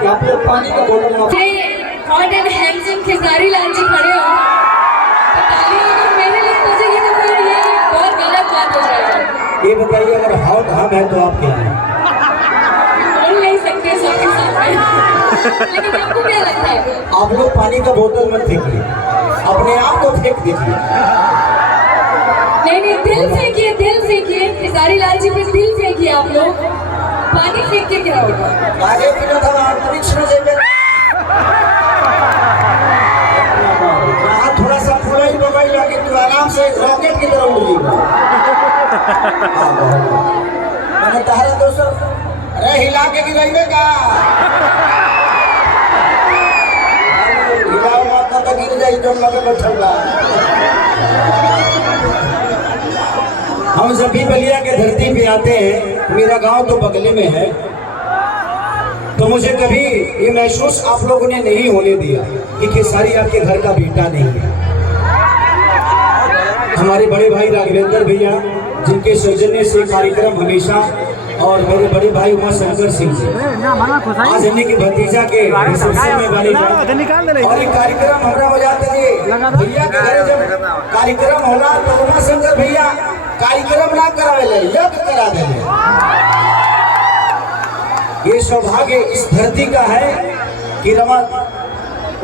कि आप लोग पानी का बोतल hot and handsome Khesari Lal ji खड़े हो तो ताली अगर मेरे लिए बजेगी तो फिर ये बहुत गलत बात हो जाएगी। ये बताइए, अगर हॉट हम है तो आप क्या हैं? बोल नहीं सकते सबके सामने लेकिन आपको क्या लगता है? आप लोग पानी का बोतल मत फेंकिए, अपने आप को फेंक दीजिए। नहीं, दिल फेंकिए खेसारी लाल जी पे दिल फेंकिए। आप लोग पानी फेंक के क्या होगा? आगे किलो था अंतरिक्ष में जाइए, थोड़ा सा फूला ही मोबाइल आके तू आराम से रॉकेट की तरह उड़ मैंने तारा दोस्तों, अरे हिला के गिराइए का हिलाओ माता तो गिर जाई तो लगे बैठल बा। हम जब भी बलिया के धरती पे आते हैं, मेरा गांव तो बगले में है, तो मुझे कभी ये महसूस आप लोगों ने नहीं होने दिया कि खेसारी आपके घर का बेटा नहीं है। हमारे बड़े भाई राघवेंद्र भैया, जिनके सौजन्य से कार्यक्रम हमेशा, और मेरे बड़े भाई उमा शंकर सिंह जी, आज हमने की भतीजा के रिसेप्शन में वाली और एक कार्यक्रम हमारा हो जाता है भैया के घरे। जब कार्यक्रम होला तो उमा शंकर भैया कार्यक्रम ना करावे, यज्ञ करा देंगे। ये सौभाग्य इस धरती का है कि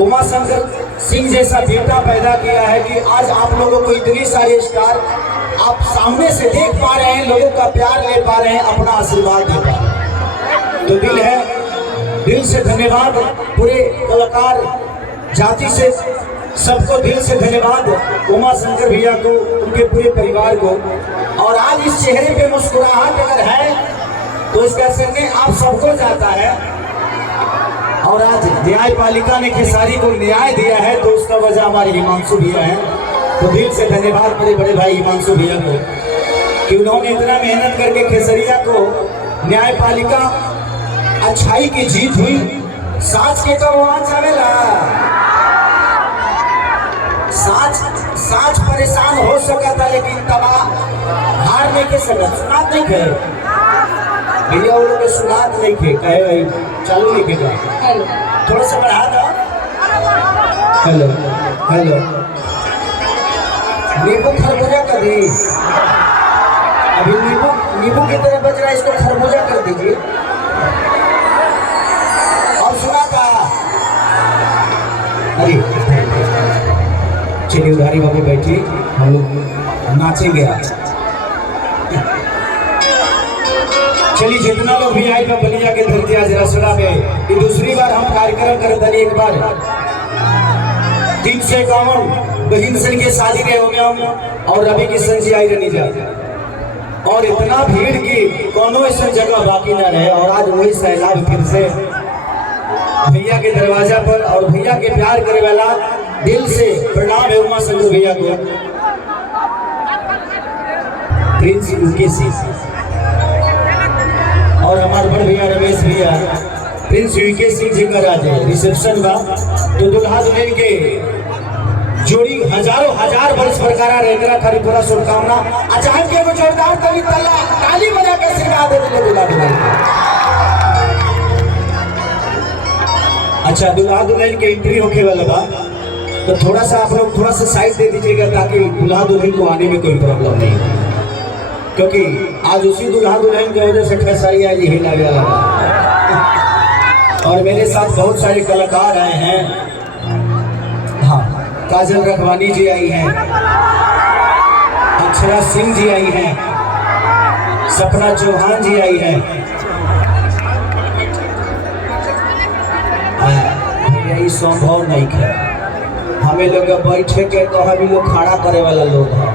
उमा शंकर सिंह जैसा बेटा पैदा किया है कि आज आप लोगों को इतनी सारे स्टार आप सामने से देख पा रहे हैं, लोगों का प्यार ले पा रहे हैं, अपना आशीर्वाद दे पा रहे हैं। तो दिल से धन्यवाद पूरे कलाकार जाति से, सबको दिल से धन्यवाद उमा शंकर भैया को, उनके पूरे परिवार को। और आज इस चेहरे पे मुस्कुराहट अगर है तो इसका श्रेय आप सबको जाता है। और आज न्यायपालिका ने खेसारी को न्याय दिया है तो उसका वजह हमारे हिमांशु भैया है। तो दिल से धन्यवाद मेरे बड़े भाई हिमांशु भैया को कि उन्होंने इतना मेहनत करके खेसरिया को न्यायपालिका अच्छाई की जीत हुई। साच के तो आवाज आवेला, साच परेशान हो सका था लेकिन तबाह हार नहीं के सकत, सुनात नहीं खे भैया, वो लोग सुनात नहीं खे कहे भाई चालू नहीं खे का थोड़ा सा बढ़ा दो। हेलो हेलो, नींबू खरबूजा कर दी, अभी नींबू की तरह बज रहा है, इसको खरबूजा कर दीजिए। और सुना था, अरे चलिए उधारी बाबू बैठिए, हम लोग नाचेंगे आज। चलिए जितना लोग भी आए बलिया के धरती आज रसड़ा में ये दूसरी बार हम कार्यक्रम करते हैं। एक बार 351 बहिन सन के शादी रहे होंगे और रवि किशन जी आई रहनी जा, और इतना भीड़ की कोनो ऐसा जगह बाकी ना रहे। और आज वही सैलाब फिर से भैया के दरवाजा पर, और भैया के प्यार करे वाला दिल से प्रणाम है उमा शंकर भैया को। प्रिंस यूके सिंह और हमारे बड़े भैया रमेश भैया, प्रिंस यूके सिंह जी का आज रिसेप्शन का, तो दुल्हा दुल्हन के जोड़ी हजारों हजार वर्ष बरकरार रहेगा। खरी पूरा शुभकामना। अचानक के जोरदार ताली बजा के आशीर्वाद दे दुल्हा दुल्हन। अच्छा, दुल्हा दुल्हन के एंट्री होके वाला बा, तो थोड़ा सा आप लोग थोड़ा सा साइड दे दीजिएगा ताकि दुल्हा दुल्हन को आने में कोई प्रॉब्लम नहीं हो, क्योंकि आज उसी दुल्हा दुल्हन की वजह से खेसारी आज यही लगे लगा। और मेरे साथ बहुत सारे कलाकार आए हैं। हाँ, काजल रखवानी जी आई हैं, अक्षरा सिंह जी आई हैं, सपना चौहान जी आई हैं। यही संभव नहीं है, हमें लोग बैठे के तो हम लोग खड़ा करे वाला लोग हैं।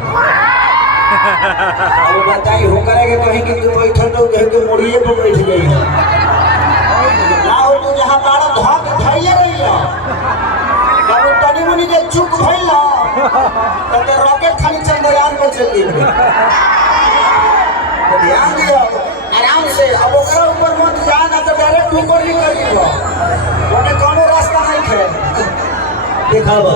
अब बताइए हो करेंगे कहीं कि तू बैठल तो कहीं मुड़िए पर बैठ गई है ना, हो तो जहाँ बारह धक धैले रही है कभी तनी मुनी के चुप भइल तो रॉकेट खाली चंद्रयान में चल गई। तो ध्यान दियो आराम से, अब ओकरा ऊपर मत जा ना तो डायरेक्ट ऊपर निकल जीवो, ओने कोनो रास्ता नहीं है। देखा बा